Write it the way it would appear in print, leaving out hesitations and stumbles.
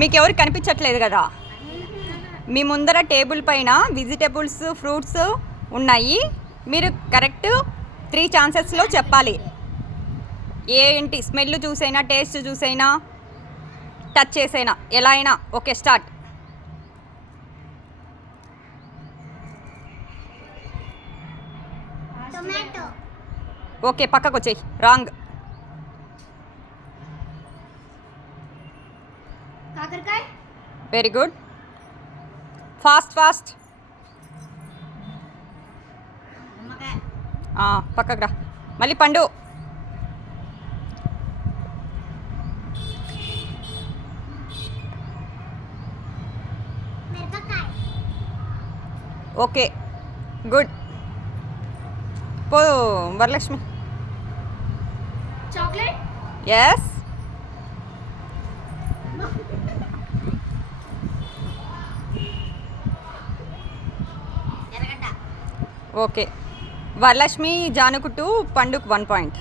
మీకు ఎవరు కనిపించట్లేదు కదా, మీ ముందర టేబుల్ పైన వెజిటేబుల్స్ ఫ్రూట్స్ ఉన్నాయి. మీరు కరెక్ట్ 3 ఛాన్సెస్లో చెప్పాలి. ఏంటి స్మెల్ చూసైనా, టేస్ట్ చూసైనా, టచ్ చేసైనా, ఎలా అయినా. Okay, start. ఓకే, పక్కకు వచ్చేయి. రాంగ్. కాకరకాయ. Very good. Fast fast. పక్కకు రా. మళ్ళీ పండు. Okay, good. పో Varalakshmi. Chocolate. Yes. Okay, Varalakshmi జానుకు 2, పండుకు 1 పాయింట్.